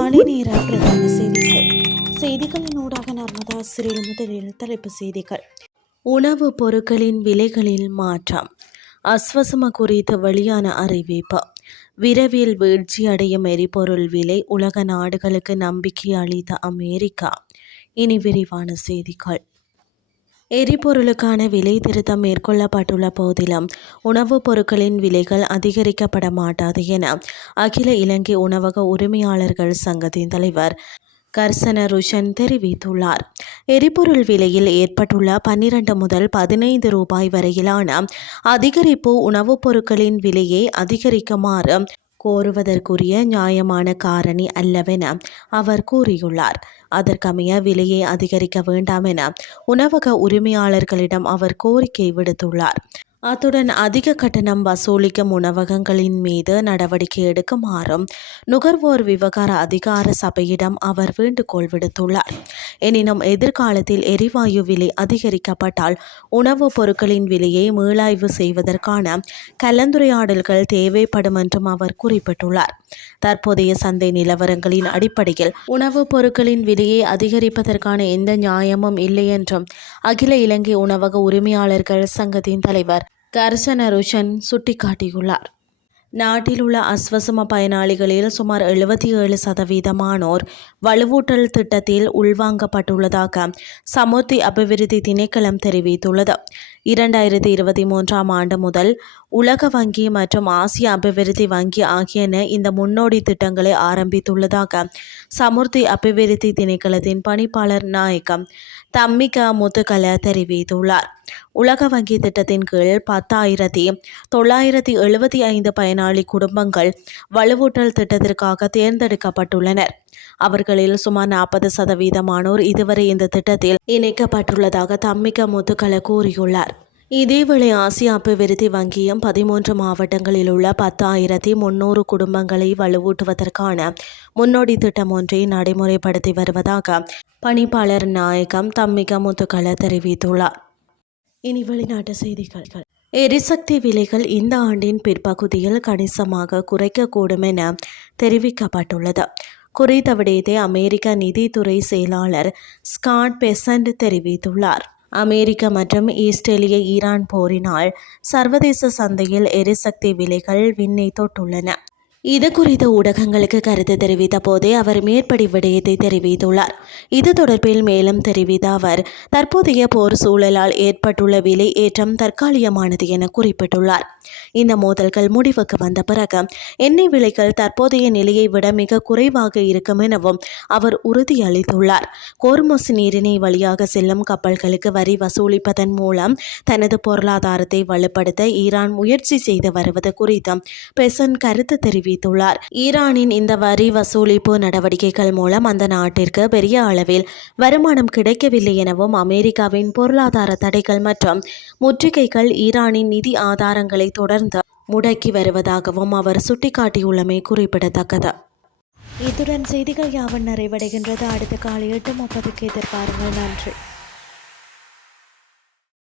காலை நேர பிரதான செய்திகளின் ஊடாக நர்மதா சிறில் முதலில் தலைப்பு செய்திகள். உணவுப் பொருட்களின் விலைகளில் மாற்றம். அஸ்வசம குறித்து வெளியான அறிவிப்பு. விரைவில் வீழ்ச்சியடையும் எரிபொருள் விலை. உலக நாடுகளுக்கு நம்பிக்கை அளித்த அமெரிக்கா. இனி விரிவான செய்திகள். எரிபொருளுக்கான விலை திருத்தம் மேற்கொள்ளப்பட்டுள்ள போதிலும் உணவுப் பொருட்களின் விலைகள் அதிகரிக்கப்பட மாட்டாது என அகில இலங்கை உணவக உரிமையாளர்கள் சங்கத்தின் தலைவர் கர்சன ருஷன் தெரிவித்துள்ளார். எரிபொருள் விலையில் ஏற்பட்டுள்ள 12 முதல் 15 ரூபாய் வரையிலான அதிகரிப்பு உணவுப் பொருட்களின் விலையை அதிகரிக்குமாறு கோருவதற்குரிய நியாயமான காரணி அல்லவென அவர் கூறியுள்ளார். அதற்கமைய விலையை அதிகரிக்க வேண்டாம் என உணவக உரிமையாளர்களிடம் அவர் கோரிக்கை விடுத்துள்ளார். அத்துடன் அதிக கட்டணம் வசூலிக்கும் உணவகங்களின் மீது நடவடிக்கை எடுக்குமாறும் நுகர்வோர் விவகார அதிகார சபையிடம் அவர் வேண்டுகோள் விடுத்துள்ளார். எனினும் எதிர்காலத்தில் எரிவாயு விலை அதிகரிக்கப்பட்டால் உணவுப் பொருட்களின் விலையை மீளாய்வு செய்வதற்கான கலந்துரையாடல்கள் தேவைப்படும் என்றும் அவர் குறிப்பிட்டுள்ளார். தற்போதைய சந்தை நிலவரங்களின் அடிப்படையில் உணவுப் பொருட்களின் விலையை அதிகரிப்பதற்கான எந்த நியாயமும் இல்லை என்றும் அகில இலங்கை உணவக உரிமையாளர்கள் சங்கத்தின் தலைவர் கர்சன ருஷன் சுட்டிக்காட்டியுள்ளார். நாட்டில் உள்ள அஸ்வசம பயனாளிகளில் சுமார் 77% வலுவூட்டல் திட்டத்தில் உள்வாங்கப்பட்டுள்ளதாக சமுர்த்தி அபிவிருத்தி திணைக்களம் தெரிவித்துள்ளது. 2023 ஆண்டு முதல் உலக வங்கி மற்றும் ஆசிய அபிவிருத்தி வங்கி ஆகியன இந்த முன்னோடி திட்டங்களை ஆரம்பித்துள்ளதாக சமுர்த்தி அபிவிருத்தி திணைக்களத்தின் பணிப்பாளர் நாயகம் தம்மிக முத்துகல தெரிவித்துள்ளார். உலக வங்கி திட்டத்தின் கீழ் 10,975 பயனாளி குடும்பங்கள் வலுவூட்டல் திட்டத்திற்காக தேர்ந்தெடுக்கப்பட்டுள்ளனர். அவர்களில் சுமார் 40% இதுவரை இந்த திட்டத்தில் இணைக்கப்பட்டுள்ளதாக தம்மிக முத்துகல கூறியுள்ளார். இதேவேளை ஆசிய அபிவிருத்தி வங்கியும் 13 மாவட்டங்களில் உள்ள 10,300 குடும்பங்களை வலுவூட்டுவதற்கான முன்னோடி திட்டம் ஒன்றை நடைமுறைப்படுத்தி வருவதாக பணிப்பாளர் நாயகம் தம்மிக முத்துகல தெரிவித்துள்ளார். இனி வெளிநாட்டு செய்திகள். எரிசக்தி விலைகள் இந்த ஆண்டின் பிற்பகுதியில் கணிசமாக குறைக்கக்கூடும் என தெரிவிக்கப்பட்டுள்ளது. குறித்த விடயத்தை அமெரிக்க நிதித்துறை செயலாளர் ஸ்காட் பெசன்ட் தெரிவித்துள்ளார். அமெரிக்க மற்றும் இஸ்ரேலிய ஈரான் போரினால் சர்வதேச சந்தையில் எரிசக்தி விலைகள் விண்ணை தொட்டுள்ளன. இது குறித்த ஊடகங்களுக்கு கருத்து தெரிவித்த போதே அவர் மேற்படி விடயத்தை தெரிவித்துள்ளார். இது தொடர்பில் மேலும் தெரிவித்த அவர் தற்போதைய போர் சூழலால் ஏற்பட்டுள்ள விலை ஏற்றம் தற்காலிகமானது என குறிப்பிட்டுள்ளார். இந்த மோதல்கள் முடிவுக்கு வந்த பிறகு எண்ணெய் விலைகள் தற்போதைய நிலையை விட மிக குறைவாக இருக்கும் எனவும் அவர் உறுதியளித்துள்ளார். கோர்முஸ் நீரிணை வழியாக செல்லும் கப்பல்களுக்கு வரி வசூலிப்பதன் மூலம் தனது பொருளாதாரத்தை வலுப்படுத்த ஈரான் முயற்சி செய்து வருவது குறித்தும் பெசன் கருத்து தெரிவித்துள்ளார். ஈரானின் இந்த வரி வசூலிப்பு நடவடிக்கைகள் மூலம் அந்த நாட்டிற்கு பெரிய அளவில் வருமானம் கிடைக்கவில்லை எனவும் அமெரிக்காவின் பொருளாதார தடைகள் மற்றும் முற்றுகைகள் ஈரானின் நிதி ஆதாரங்களை தொடர்ந்து முடக்கி வருவதாகவும் அவர் சுட்டிக்காட்டியுள்ளமை குறிப்பிடத்தக்கது. இத்துடன் செய்திகள் யாவன் நிறைவடைகின்றது. அடுத்த காலை 8:30 எதிர்பாருங்கள். நன்றி.